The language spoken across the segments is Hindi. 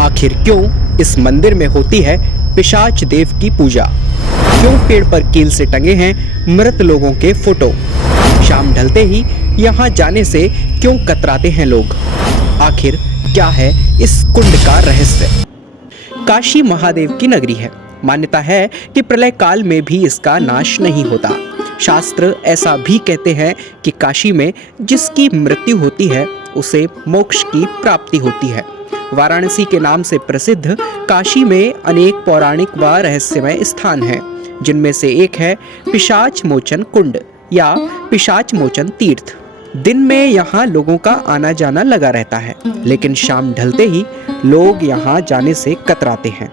आखिर क्यों इस मंदिर में होती है पिशाच देव की पूजा? क्यों पेड़ पर कील से टंगे हैं मृत लोगों के फोटो? शाम ढलते ही यहाँ जाने से क्यों कतराते हैं लोग? आखिर क्या है इस कुंड का रहस्य? काशी महादेव की नगरी है। मान्यता है कि प्रलय काल में भी इसका नाश नहीं होता। शास्त्र ऐसा भी कहते हैं कि काशी में जिसकी मृत्यु होती है उसे मोक्ष की प्राप्ति होती है। वाराणसी के नाम से प्रसिद्ध काशी में अनेक पौराणिक व रहस्यमय स्थान हैं, जिनमें से एक है पिशाच मोचन कुंड या पिशाच मोचन तीर्थ। दिन में यहाँ लोगों का आना जाना लगा रहता है, लेकिन शाम ढलते ही लोग यहाँ जाने से कतराते हैं।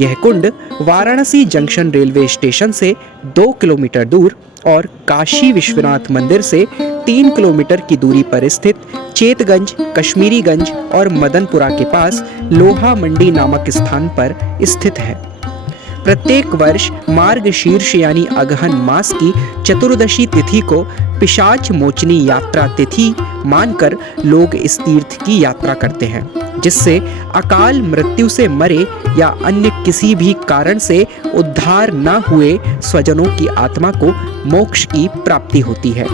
यह कुंड वाराणसी जंक्शन रेलवे स्टेशन से 2 किलोमीटर दूर और काशी विश्वनाथ मंदिर से 3 किलोमीटर की दूरी पर स्थित चेतगंज, कश्मीरीगंज और मदनपुरा के पास लोहा मंडी नामक स्थान पर स्थित है। प्रत्येक वर्ष मार्गशीर्ष यानी अगहन मास की चतुर्दशी तिथि को पिशाच मोचनी यात्रा तिथि मानकर लोग इस तीर्थ की यात्रा करते हैं, जिससे अकाल मृत्यु से मरे या अन्य किसी भी कारण से उद्धार न हुए स्वजनों की आत्मा को मोक्ष की प्राप्ति होती है।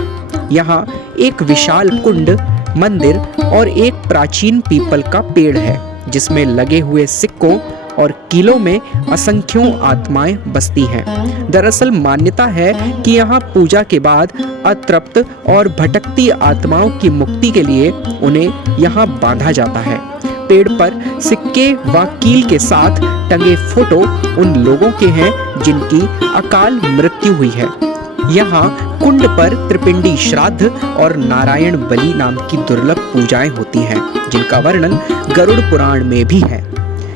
यहाँ एक विशाल कुंड, मंदिर और एक प्राचीन पीपल का पेड़ है, जिसमें लगे हुए सिक्कों और कीलों में असंख्यों आत्माएं बसती हैं। दरअसल मान्यता है कि यहाँ पूजा के बाद अतृप्त और भटकती आत्माओं की मुक्ति के लिए उन्हें यहाँ बांधा जाता है। पेड़ पर सिक्के व कील के साथ टंगे फोटो उन लोगों के हैं जिनकी अकाल मृत्यु हुई है। यहाँ कुंड पर त्रिपिंडी श्राद्ध और नारायण बलि नाम की दुर्लभ पूजाएं होती हैं, जिनका वर्णन गरुड़ पुराण में भी है।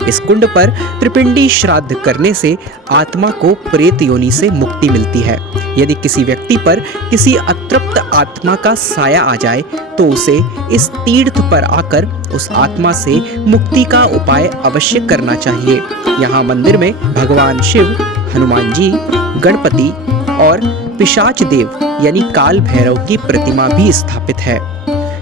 इस कुंड पर त्रिपिंडी श्राद्ध करने से आत्मा को प्रेत योनि से मुक्ति मिलती है। यदि किसी व्यक्ति पर किसी अतृप्त आत्मा का साया आ जाए तो उसे इस तीर्थ पर आकर उस आत्मा से मुक्ति का उपाय अवश्य करना चाहिए। यहाँ मंदिर में भगवान शिव, हनुमान जी, गणपति और पिशाच देव यानी काल भैरव की प्रतिमा भी स्थापित है।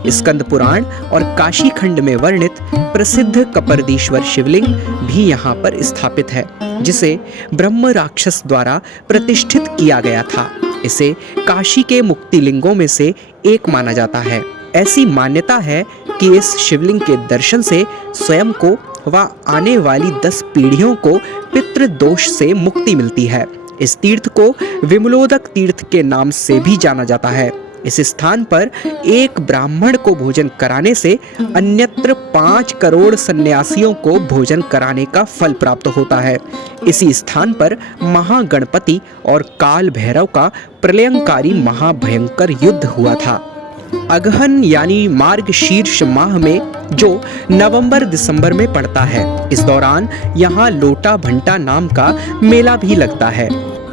स्कंद पुराण और काशी खंड में वर्णित प्रसिद्ध कपर्दीश्वर शिवलिंग भी यहाँ पर स्थापित है, जिसे ब्रह्म राक्षस द्वारा प्रतिष्ठित किया गया था। इसे काशी के मुक्ति लिंगों में से एक माना जाता है। ऐसी मान्यता है कि इस शिवलिंग के दर्शन से स्वयं को व आने वाली 10 पीढ़ियों को पितृदोष से मुक्ति मिलती है। इस तीर्थ को विमलोदक तीर्थ के नाम से भी जाना जाता है। इस स्थान पर एक ब्राह्मण को भोजन कराने से अन्यत्र 5 करोड़ सन्यासियों को भोजन कराने का फल प्राप्त होता है। इसी स्थान पर महागणपति और काल भैरव का प्रलयंकारी महाभयंकर युद्ध हुआ था। अगहन यानी मार्गशीर्ष माह में जो नवंबर दिसंबर में पड़ता है, इस दौरान यहाँ लोटा भंटा नाम का मेला भी लगता है।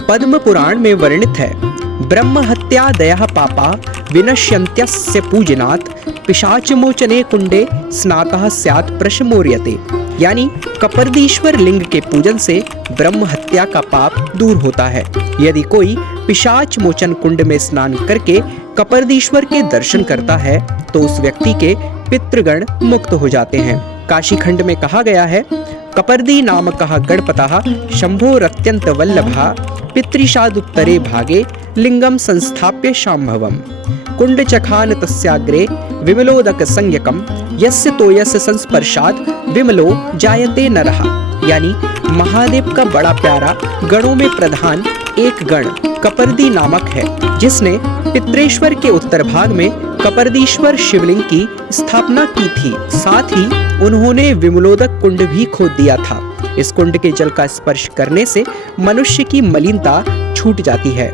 पद्म पुराण में वर्णित है, ब्रह्म हत्या दया पापा विनश्यन्त्यस्य पूजनात् पिशाच मोचने कुंडे स्नातः स्यात् प्रशमोर्यते। यानी कपर्दीश्वर लिंग के पूजन से ब्रह्म हत्या का पाप दूर होता है। यदि कोई पिशाच मोचन कुंड में स्नान करके कपर्दीश्वर के दर्शन करता है तो उस व्यक्ति के पितृगण मुक्त हो जाते हैं। काशी खंड में कहा गया है, कपर्दी नामकः गणपतः शंभोरत्यंत वल्लभः पितृषादुत्तरे भागे लिंगम संस्थाप्य शाम्भवम् कुंड चखान तस्याग्रे विमलोदक संज्ञकम यस्य तोयस्य संस्पर्शात् विमलो जायते नरः। यानी महादेव का बड़ा प्यारा गणों में प्रधान एक गण कपर्दी नामक है, जिसने पितृेश्वर के उत्तर भाग में कपर्दीश्वर शिवलिंग की स्थापना की थी। साथ ही उन्होंने विमलोदक कुंड भी खोद दिया था। इस कुंड के जल का स्पर्श करने से मनुष्य की मलिनता छूट जाती है।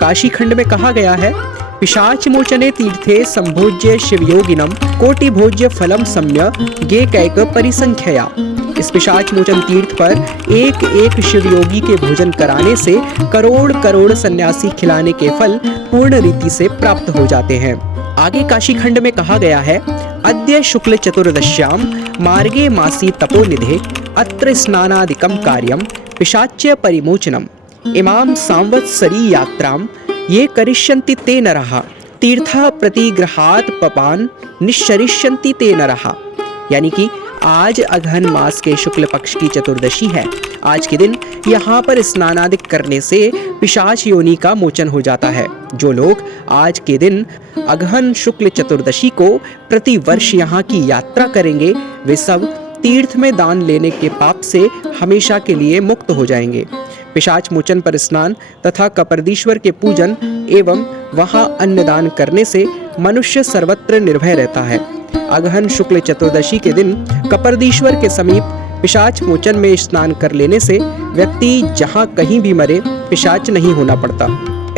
काशी खंड में कहा गया है, पिशाच मोचने तीर्थे संभोज्य शिवयोगिनम कोटि भोज्य फलम सम्य गे कैक परिसंख्यया। इस पिशाच मोचन तीर्थ पर एक एक शिवयोगी के भोजन कराने से करोड़ करोड़ सन्यासी खिलाने के फल पूर्ण रीति से प्राप्त हो जाते हैं। आगे काशी खंड में कहा गया है, अद्य शुक्ल चतुर्दश्याम मार्गे मासी तपोनिधे अत्र स्नानादिकं कार्यम पिशाच्य परिमोचनम इमाम सांवत्सरी यात्राम ये करिष्यन्ति ते नरः तीर्था प्रतिग्रहात् पपान निश्चरिष्यन्ति ते नरः। यानी कि आज अगहन मास के शुक्ल पक्ष की चतुर्दशी है। आज के दिन यहाँ पर स्नानादि करने से पिशाच योनि का मोचन हो जाता है। जो लोग आज के दिन अगहन शुक्ल चतुर्दशी को प्रति वर्ष यहाँ की यात्रा करेंगे, वे सब तीर्थ में दान लेने के पाप से हमेशा के लिए मुक्त हो जाएंगे। पिशाच मोचन पर स्नान तथा कपर्दीश्वर के पूजन एवं वहां अन्नदान करने से मनुष्य सर्वत्र निर्भय रहता है। अगहन शुक्ल चतुर्दशी के दिन कपर्दीश्वर के समीप पिशाच मोचन में स्नान कर लेने से व्यक्ति जहां कहीं भी मरे पिशाच नहीं होना पड़ता।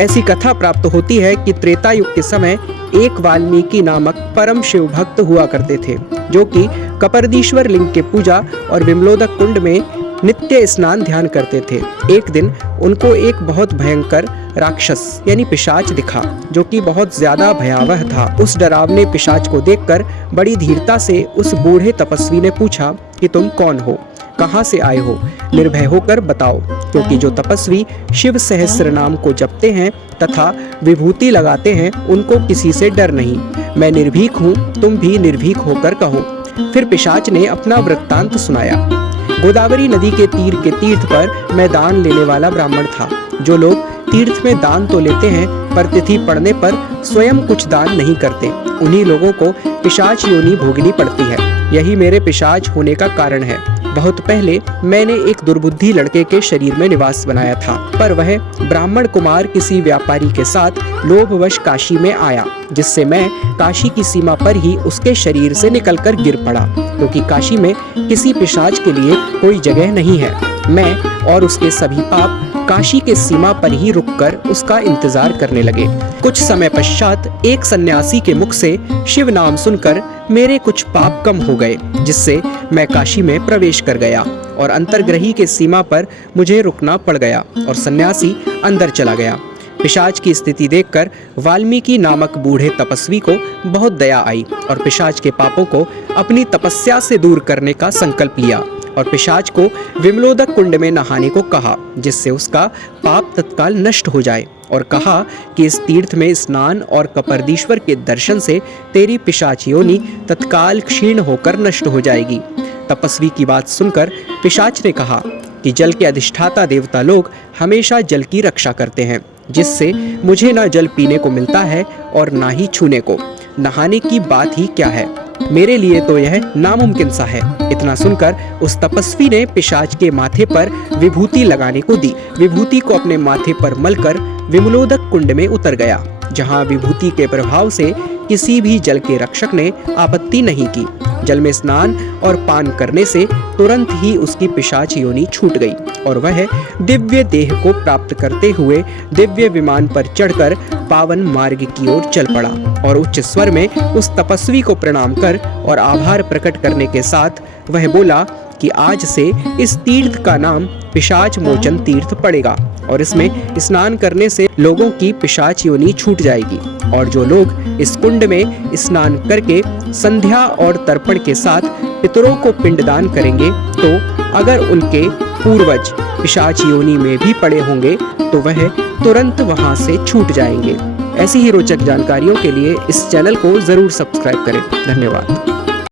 ऐसी कथा प्राप्त होती है कि त्रेता युग के समय एक वाल्मीकि नामक परम शिव भक्त हुआ करते थे, जो कि कपर्दीश्वर लिंग के पूजा और विमलोदक कुंड में नित्य स्नान ध्यान करते थे। एक दिन उनको एक बहुत भयंकर राक्षस यानी पिशाच दिखा, जो कि बहुत ज्यादा भयावह था। उस डरावने पिशाच को देखकर बड़ी धीरता से उस बूढ़े तपस्वी ने पूछा कि तुम कौन हो, कहां से आए हो, निर्भय होकर बताओ, क्योंकि जो तपस्वी शिव सहस्त्र नाम को जपते हैं तथा विभूति लगाते हैं उनको किसी से डर नहीं। मैं निर्भीक हूँ, तुम भी निर्भीक होकर कहो। फिर पिशाच ने अपना वृत्तांत सुनाया। गोदावरी नदी के तीर्थ पर मैं दान लेने वाला ब्राह्मण था। जो लोग तीर्थ में दान तो लेते हैं पर तिथि पड़ने पर स्वयं कुछ दान नहीं करते, उन्हीं लोगों को पिशाच योनि भोगनी पड़ती है। यही मेरे पिशाच होने का कारण है। बहुत पहले मैंने एक दुर्बुद्धि लड़के के शरीर में निवास बनाया था, पर वह ब्राह्मण कुमार किसी व्यापारी के साथ लोभवश काशी में आया, जिससे मैं काशी की सीमा पर ही उसके शरीर से निकलकर गिर पड़ा, क्योंकि काशी में किसी पिशाच के लिए कोई जगह नहीं है। मैं और उसके सभी पाप काशी के सीमा पर ही रुककर उसका इंतजार करने लगे। कुछ समय पश्चात एक सन्यासी के मुख से शिव नाम सुनकर मेरे कुछ पाप कम हो गए, जिससे मैं काशी में प्रवेश कर गया और अंतर्ग्रही के सीमा पर मुझे रुकना पड़ गया और सन्यासी अंदर चला गया। पिशाच की स्थिति देखकर वाल्मीकि नामक बूढ़े तपस्वी को बहुत दया आई और पिशाच के पापों को अपनी तपस्या से दूर करने का संकल्प लिया और पिशाच को विमलोदक कुंड में नहाने को कहा, जिससे उसका पाप तत्काल नष्ट हो जाए, और कहा कि इस तीर्थ में स्नान और कपर्दीश्वर के दर्शन से तेरी पिशाच योनि तत्काल क्षीण होकर नष्ट हो जाएगी। तपस्वी की बात सुनकर पिशाच ने कहा कि जल के अधिष्ठाता देवता लोग हमेशा जल की रक्षा करते हैं, जिससे मुझे ना जल पीने को मिलता है और ना ही छूने को। नहाने की बात ही क्या है, मेरे लिए तो यह नामुमकिन सा है। इतना सुनकर उस तपस्वी ने पिशाच के माथे पर विभूति लगाने को दी। विभूति को अपने माथे पर मलकर विमलोदक कुंड में उतर गया, जहां विभूति के प्रभाव से किसी भी जल के रक्षक ने आपत्ति नहीं की। जल में स्नान और पान करने से तुरंत ही उसकी पिशाच योनि छूट गई और वह दिव्य देह को प्राप्त करते हुए दिव्य विमान पर चढ़कर पावन मार्ग की ओर चल पड़ा और उच्च स्वर में उस तपस्वी को प्रणाम कर और आभार प्रकट करने के साथ वह बोला कि आज से इस तीर्थ का नाम पिशाच मोचन तीर्थ पड़ेगा और इसमें स्नान करने से लोगों की पिशाच योनि छूट जाएगी। और जो लोग इस कुंड में स्नान करके संध्या और तर्पण के साथ पितरों को पिंडदान करेंगे, तो अगर उनके पूर्वज पिशाच योनि में भी पड़े होंगे तो वह तुरंत वहां से छूट जाएंगे। ऐसी ही रोचक जानकारियों के लिए इस चैनल को जरूर सब्सक्राइब करें। धन्यवाद।